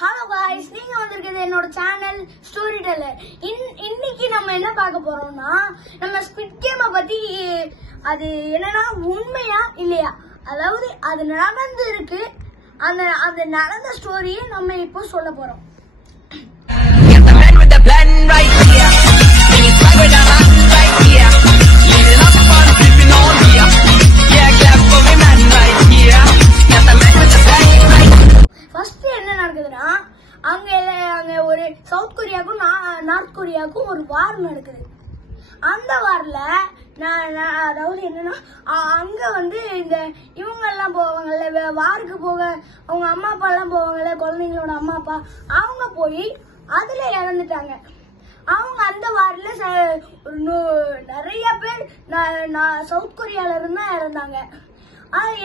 Hello guys, நீங்க வந்திருக்கிறது என்னோட சேனல் ஸ்டோரி டெல்லர். இன்னைக்கு நம்ம என்ன பார்க்க போறோம்னா நம்ம ஸ்குவிட் கேம் பத்தி அது என்னன்னா உண்மையா இல்லையா, அதாவது அது நடந்து இருக்கு, அந்த நடந்த ஸ்டோரியை நம்ம இப்போ சொல்ல போறோம். ஃபர்ஸ்ட் என்ன நடக்குதுன்னா அங்க ஒரு சவுத் கொரியாவுக்கும் நார்த் கொரியாவுக்கும் ஒரு வார் நடக்குது. அந்த வார்ல அதாவது என்னன்னா அங்க வந்து இந்த இவங்க எல்லாம் போவாங்கல்ல வாருக்கு போக, அவங்க அம்மா அப்பா எல்லாம் போவாங்கல்ல, குழந்தைங்களோட அம்மா அப்பா, அவங்க போய் அதுல இறந்துட்டாங்க. அவங்க அந்த வார்ல நிறைய பேர் சவுத் கொரியால இருந்தா இறந்தாங்க.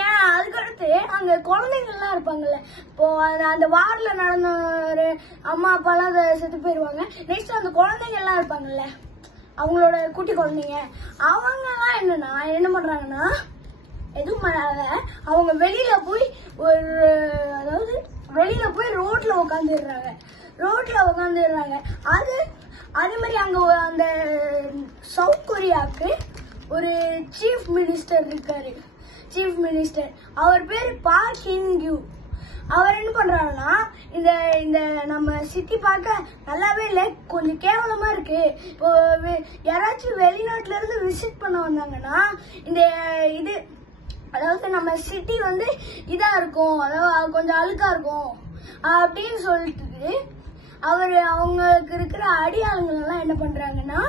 ஏன் அதுக்கடுத்து அங்க குழந்தைங்கள்லாம் இருப்பாங்கல்ல, இப்போ அந்த வார்ல நடந்த ஒரு அம்மா அப்பா எல்லாம் செத்து போயிருவாங்க. நெக்ஸ்ட் அந்த குழந்தைங்க எல்லாம் இருப்பாங்கல்ல, அவங்களோட குட்டி குழந்தைங்க, அவங்க எல்லாம் என்ன பண்றாங்கன்னா எதுவும் பண்ணாத, அவங்க வெளியில போய் வெளியில போய் ரோட்ல உட்காந்துடுறாங்க. அதே மாதிரி அங்க அந்த சவுத் கொரியாவுக்கு ஒரு சீஃப் மினிஸ்டர் இருக்காரு. சீஃப் மினிஸ்டர் அவர் பேரு பார்க் ஹின் கியூ. அவர் என்ன பண்றாருன்னா இந்த நம்ம சிட்டி பார்க்க நல்லாவே இல்ல, கொஞ்சம் கேவலமா இருக்கு. இப்போ யாராச்சும் வெளிநாட்டுல இருந்து விசிட் பண்ண வந்தாங்கன்னா இது அதாவது நம்ம சிட்டி வந்து இதா இருக்கும், அதாவது கொஞ்சம் அழுக்கா இருக்கும் அப்படின்னு சொல்லிட்டு அவங்களுக்கு இருக்கிற அடியாளங்கள் எல்லாம் என்ன பண்றாங்கன்னா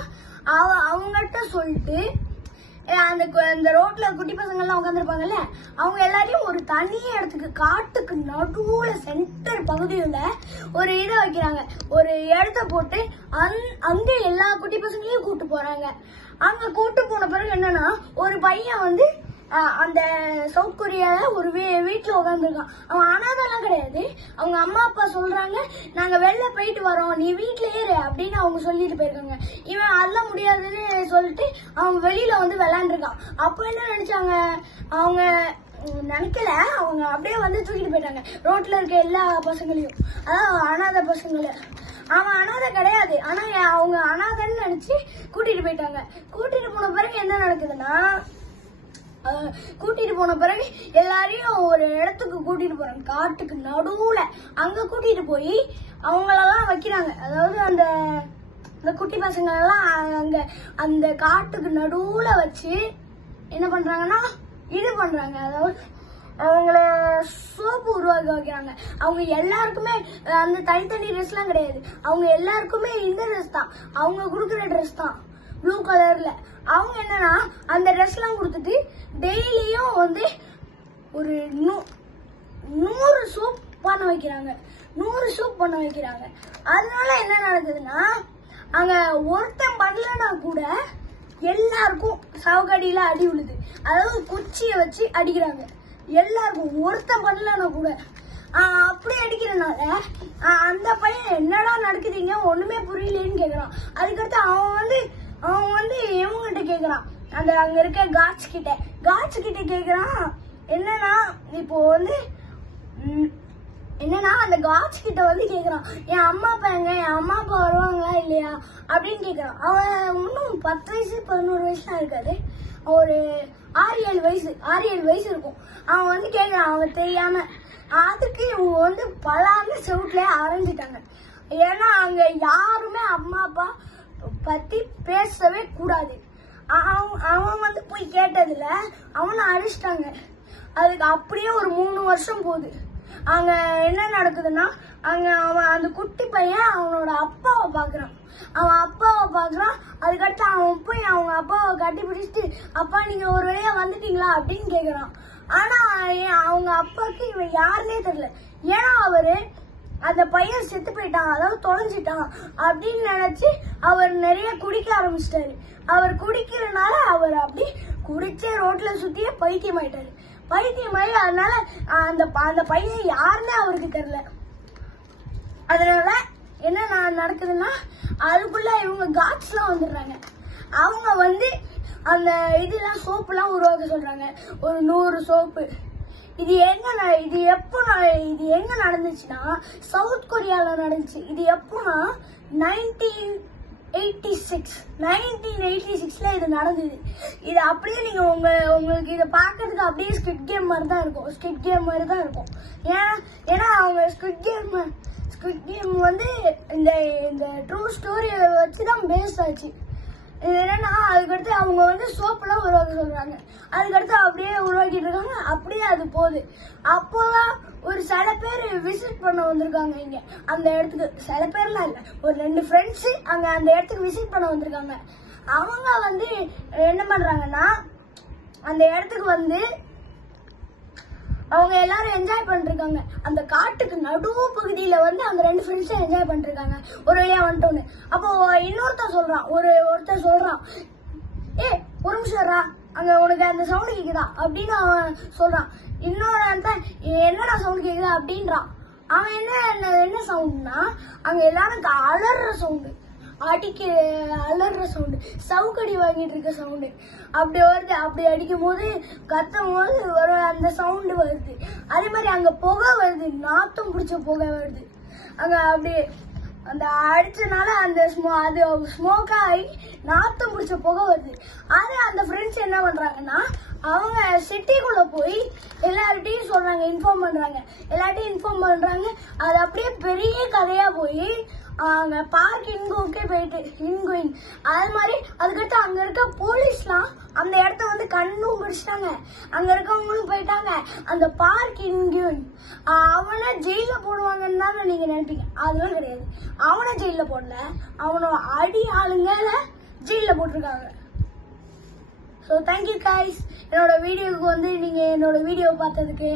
அவங்ககிட்ட சொல்லிட்டு அந்த ரோட்ல குட்டி பசங்க எல்லாம் உட்காந்துருப்பாங்கல்ல, அவங்க எல்லாரையும் ஒரு தனி இடத்துக்கு காட்டுக்கு நடுவுல சென்டர் பகுதியில ஒரு இதை வைக்கிறாங்க. ஒரு இடத்த போட்டு அங்க எல்லா குட்டி பசங்களையும் கூட்டு போறாங்க. அங்க கூட்டு போன பிறகு என்னன்னா ஒரு பையன் வந்து அந்த சவுத் கொரியால ஒரு வீட்டுல உட்காந்துருக்கான். அவன் அனாதெல்லாம் கிடையாது. அவங்க அம்மா அப்பா சொல்றாங்க, நாங்க வெளில போயிட்டு வரோம், நீ வீட்டுல ஏறு அப்படின்னு அவங்க சொல்லிட்டு போயிருக்காங்க. இவன் அதெல்லாம் முடியாதுன்னு சொல்லிட்டு அவன் வெளியில வந்து விளையாண்டுருக்கான். அப்ப என்ன நினைச்சாங்க, அவங்க நினைக்கல, அவங்க அப்படியே வந்து தூக்கிட்டு போயிட்டாங்க ரோட்ல இருக்க எல்லா பசங்களையும், அதாவது அனாதை பசங்களை. அவன் அனாதை கிடையாது, ஆனா அவங்க அனாதைன்னு நினைச்சு கூட்டிட்டு போயிட்டாங்க. கூட்டிட்டு போன பிறகு என்ன நடக்குதுன்னா, கூட்டிட்டு போன பிறகு எல்லாரையும் ஒரு இடத்துக்கு கூட்டிட்டு போறாங்க, காட்டுக்கு நடுவுல. அங்க கூட்டிட்டு போய் அவங்களெல்லாம் வைக்கிறாங்க. அதாவது அந்த குட்டி பசங்க எல்லாம் அங்க அந்த காட்டுக்கு நடுவுல வச்சு என்ன பண்றாங்கன்னா இது பண்றாங்க, அதாவது அவங்கள சோப்பு உருவாக்க வைக்கிறாங்க. அவங்க எல்லாருக்குமே அந்த தனித்தனி ட்ரெஸ் எல்லாம் கிடையாது, அவங்க எல்லாருக்குமே இந்த ட்ரெஸ் தான், அவங்க குடுக்கிற ட்ரெஸ் தான், ப்ளூ கலர்ல. அவங்க என்னன்னா அந்த ட்ரெஸ் எல்லாம் கொடுத்துட்டு டெய்லியும் வந்து ஒரு 100 சோப் பண்ண வைக்கிறாங்க. 100 சோப் பண்ண வைக்கிறாங்க. அதனால என்ன நடக்குதுன்னா அங்க ஒருத்தன் பண்ணலன்னா கூட எல்லாருக்கும் சவக்கடியில அடி விழுது. அதாவது குச்சிய வச்சு அடிக்கிறாங்க எல்லாருக்கும், ஒருத்தன் பண்ணலன்னா கூட. அப்படி அடிக்கிறனால அந்த பையன் என்னடா நடக்குதுங்க ஒண்ணுமே புரியலன்னு கேக்குறான். அதுக்கடுத்து அவன் வந்து இவங்கிட்ட கேக்குறான், அங்க இருக்க காட்ச் கிட்ட கேக்குறான். என்னன்னா இப்போ வந்து என்னன்னா அந்த காட்ச் கிட்ட வந்து கேக்குறான், என் அம்மா அப்பா எங்க, என் அம்மா அப்பா வருவாங்களா இல்லையா அப்படின்னு கேக்குறான். அவன் இன்னும் 10 வயசு 11 வயசுலாம் இருக்காது, ஒரு 6-7 வயசு இருக்கும். அவன் வந்து கேக்குறான், அவன் தெரியாம. அதுக்கு இவங்க வந்து பலான்னு செவுட்ல அரைஞ்சிட்டாங்க. ஏன்னா அங்க யாருமே அம்மா அப்பா பத்தி பேசவே கூடாது. அவன் வந்து போய் கேட்டதுல அவனை அடிச்சிட்டாங்க. அதுக்கு அப்படியே ஒரு 3 வருஷம் போகுது. அங்க என்ன நடக்குதுன்னா அவன் அந்த குட்டி பையன் அவனோட அப்பாவை பாக்குறான். அதுக்கடுத்து அவன் போய் அவங்க அப்பாவை கட்டி பிடிச்சிட்டு, அப்பா நீங்க ஒரு வழியா வந்துட்டீங்களா அப்படின்னு கேக்குறான். ஆனா அவங்க அப்பாவுக்கு இவன் யாருன்னே தெரியல. ஏன்னா அந்த பையன் செத்து போயிட்டான், அதாவது தொலைஞ்சிட்டான் அப்படின்னு நினைச்சு அவர் நிறைய குடிக்க ஆரம்பிச்சிட்டாரு. அவர் குடிக்கிறதுனால அவர் அப்படி குடிச்சே ரோட்ல சுத்தியே பைத்தியமாயிட்டாரு. அதனால அந்த பையன் யாருன்னு அவருக்கு தெரியல. அதனால என்ன நடக்குதுன்னா அதுக்குள்ள இவங்க காட்ஸ் எல்லாம் வந்துடுறாங்க. அவங்க வந்து அந்த இதெல்லாம் சோப்பு எல்லாம் உருவாக்க சொல்றாங்க, ஒரு 100 சோப்பு. இது எங்க நடந்துச்சுன்னா சவுத் கொரியால நடந்துச்சு. இது எப்போனா 1986ல இது நடந்தது. இது அப்படியே நீங்க உங்களுக்கு இதை பார்க்கறதுக்கு அப்படியே ஸ்குவிட் கேம் மாதிரி தான் இருக்கும். ஏன்னா அவங்க ஸ்குவிட் கேம் வந்து இந்த ட்ரூ ஸ்டோரியை வச்சுதான் பேஸ் ஆச்சு. இது என்னன்னா அதுக்கடுத்து அவங்க வந்து சோப்பெல்லாம் உருவாக்க சொல்றாங்க. அதுக்கடுத்து அப்படியே உருவாக்கிட்டு இருக்காங்க. அப்படியே அது போகுது. அப்போதான் ஒரு சில பேர் விசிட் பண்ண வந்திருக்காங்க இங்க அந்த இடத்துக்கு. சில பேர்லாம் இல்ல, ஒரு 2 ஃப்ரெண்ட்ஸ் அங்க அந்த இடத்துக்கு விசிட் பண்ண வந்திருக்காங்க. அவங்க வந்து என்ன பண்றாங்கன்னா அந்த இடத்துக்கு வந்து அவங்க எல்லாரும் என்ஜாய் பண்ணிருக்காங்க. அந்த காட்டுக்கு நடுவு பகுதியில வந்து அந்த 2 ஃப்ரெண்ட்ஸும் என்ஜாய் பண்ணிருக்காங்க. ஒரு வழியா வந்துட்டோன்னு. அப்போ ஒருத்தன் சொல்றான், ஒரு நிமிஷம்ரா, அங்க உனக்கு அந்த சவுண்ட் கேக்குதா அப்படின்னு அவன் சொல்றான். இன்னொரு என்னடா சவுண்ட் கேக்குதா அப்படின்றான். அவன் என்ன சவுண்ட்னா அங்க எல்லாரும் அலற சவுண்டு, அலற சவுண்டு, சவுக்கடி வாங்கிட்டு இருக்க சவுண்டு அப்படி வருது. அப்படி அடிக்கும் போது கத்தும் போது அந்த சவுண்டு வருது. அதே மாதிரி அங்க புகை வருது, நாத்தம் பிடிச்ச புகை வருது. அங்க அப்படி அந்த அடிச்சனால அது ஸ்மோக் ஆகி நாத்தம் பிடிச்ச புகை வருது. அது அந்த ஃப்ரெண்ட்ஸ் என்ன பண்றாங்கன்னா அவங்க சிட்டிக்குள்ள போய் எல்லார்ட்டையும் சொல்றாங்க, இன்ஃபார்ம் பண்றாங்க. அது அப்படியே பெரிய கதையா போய் அங்க பார்க் இன்கோக்கே போயிட்டு இன்கோயிங். அது மாதிரி அதுக்கடுத்து அங்க இருக்க போலீஸ்லாம் அந்த இடத்த வந்து கண்ணும் பிடிச்சிட்டாங்க. அங்க இருக்கவங்களும் போயிட்டாங்க. அந்த பார்க் இன்கோயிங் அவனை ஜெயில போடுவாங்கன்னு தான் நீங்க நினைப்பீங்க. அதுவும் கிடையாது. அவனை ஜெயில போடல, அவனோட அடி ஆளுங்களை ஜெயில போட்டிருக்காங்க. ஸோ தேங்க்யூ கைஸ், என்னோட வீடியோவுக்கு வந்து நீங்க என்னோட வீடியோ பார்த்ததுக்கு.